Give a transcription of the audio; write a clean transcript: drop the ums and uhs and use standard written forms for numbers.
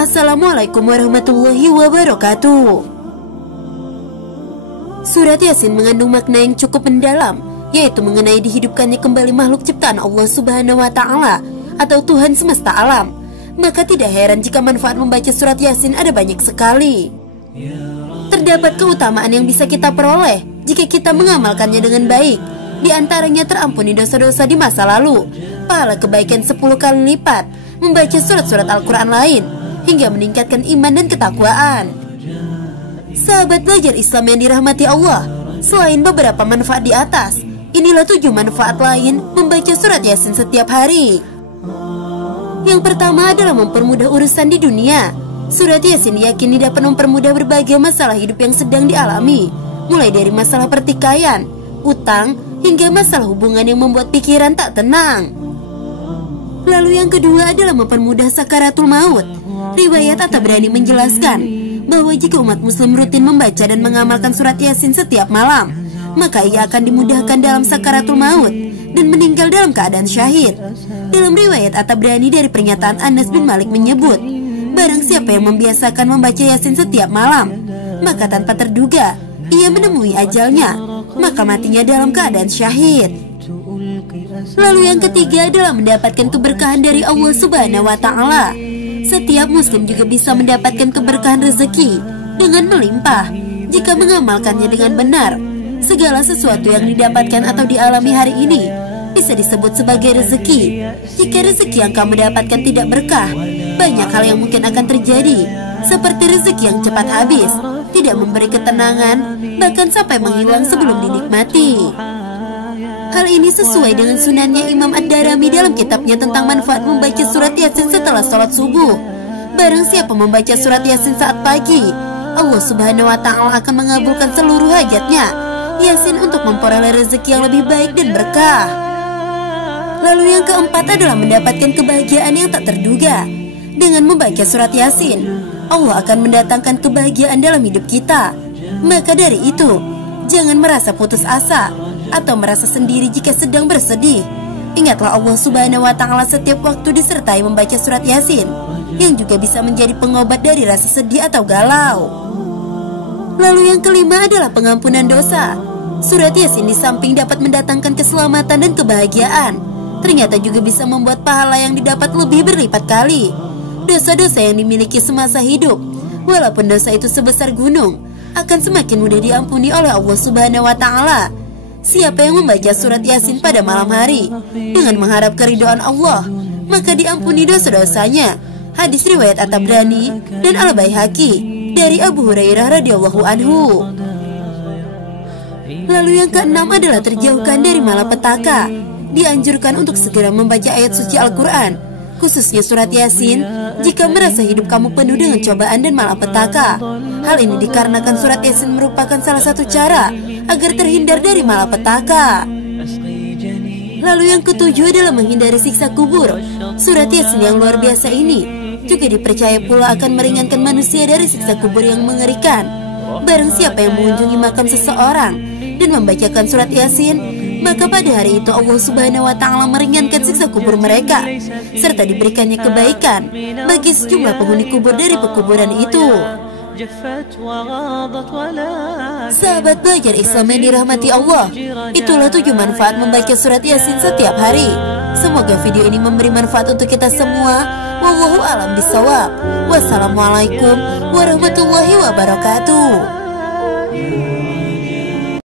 Assalamualaikum warahmatullahi wabarakatuh. Surat Yasin mengandung makna yang cukup mendalam, yaitu mengenai dihidupkannya kembali makhluk ciptaan Allah Subhanahu wa Ta'ala atau Tuhan semesta alam. Maka tidak heran jika manfaat membaca surat Yasin ada banyak sekali. Terdapat keutamaan yang bisa kita peroleh jika kita mengamalkannya dengan baik. Di antaranya terampuni dosa-dosa di masa lalu, pahala kebaikan 10 kali lipat, membaca surat-surat Al-Quran lain, hingga meningkatkan iman dan ketakwaan. Sahabat belajar Islam yang dirahmati Allah, selain beberapa manfaat di atas, inilah 7 manfaat lain membaca surat Yasin setiap hari. Yang pertama adalah mempermudah urusan di dunia. Surat Yasin diyakini dapat mempermudah berbagai masalah hidup yang sedang dialami, mulai dari masalah pertikaian, utang, hingga masalah hubungan yang membuat pikiran tak tenang. Lalu yang kedua adalah mempermudah sakaratul maut. Riwayat At-Tabrani menjelaskan bahwa jika umat muslim rutin membaca dan mengamalkan surat Yasin setiap malam, maka ia akan dimudahkan dalam sakaratul maut dan meninggal dalam keadaan syahid. Dalam riwayat At-Tabrani dari pernyataan Anas bin Malik menyebut, barang siapa yang membiasakan membaca Yasin setiap malam, maka tanpa terduga ia menemui ajalnya, maka matinya dalam keadaan syahid. Lalu yang ketiga adalah mendapatkan keberkahan dari Allah Subhanahu wa Ta'ala. Setiap muslim juga bisa mendapatkan keberkahan rezeki dengan melimpah jika mengamalkannya dengan benar. Segala sesuatu yang didapatkan atau dialami hari ini bisa disebut sebagai rezeki. Jika rezeki yang kamu dapatkan tidak berkah, banyak hal yang mungkin akan terjadi, seperti rezeki yang cepat habis, tidak memberi ketenangan, bahkan sampai menghilang sebelum dinikmati. Hal ini sesuai dengan sunannya Imam Ad-Darimi dalam kitabnya tentang manfaat membaca surat Yasin setelah sholat subuh. Barang siapa membaca surat Yasin saat pagi, Allah Subhanahu wa Ta'ala akan mengabulkan seluruh hajatnya. Yasin untuk memperoleh rezeki yang lebih baik dan berkah. Lalu yang keempat adalah mendapatkan kebahagiaan yang tak terduga. Dengan membaca surat Yasin, Allah akan mendatangkan kebahagiaan dalam hidup kita. Maka dari itu, jangan merasa putus asa atau merasa sendiri jika sedang bersedih. Ingatlah Allah Subhanahu wa Ta'ala setiap waktu disertai membaca surat Yasin, yang juga bisa menjadi pengobat dari rasa sedih atau galau. Lalu yang kelima adalah pengampunan dosa. Surat Yasin di samping dapat mendatangkan keselamatan dan kebahagiaan, ternyata juga bisa membuat pahala yang didapat lebih berlipat kali. Dosa-dosa yang dimiliki semasa hidup, walaupun dosa itu sebesar gunung, akan semakin mudah diampuni oleh Allah Subhanahu wa Ta'ala. Siapa yang membaca surat Yasin pada malam hari dengan mengharap keridhaan Allah, maka diampuni dosa-dosanya. Hadis riwayat At-Tabrani dan Al-Baihaqi dari Abu Hurairah radhiyallahu anhu. Lalu yang keenam adalah terjauhkan dari malapetaka. Dianjurkan untuk segera membaca ayat suci Al-Quran, khususnya surat Yasin, jika merasa hidup kamu penuh dengan cobaan dan malapetaka. Hal ini dikarenakan surat Yasin merupakan salah satu cara agar terhindar dari malapetaka. Lalu yang ketujuh adalah menghindari siksa kubur. Surat Yasin yang luar biasa ini juga dipercaya pula akan meringankan manusia dari siksa kubur yang mengerikan. Barang siapa yang mengunjungi makam seseorang dan membacakan surat Yasin, maka pada hari itu Allah Subhanahu wa Ta'ala meringankan siksa kubur mereka, serta diberikannya kebaikan bagi sejumlah penghuni kubur dari pekuburan itu. Sahabat belajar Islam yang dirahmati Allah, itulah 7 manfaat membaca surat Yasin setiap hari. Semoga video ini memberi manfaat untuk kita semua. Wallahu a'lam bishawab. Wassalamualaikum warahmatullahi wabarakatuh.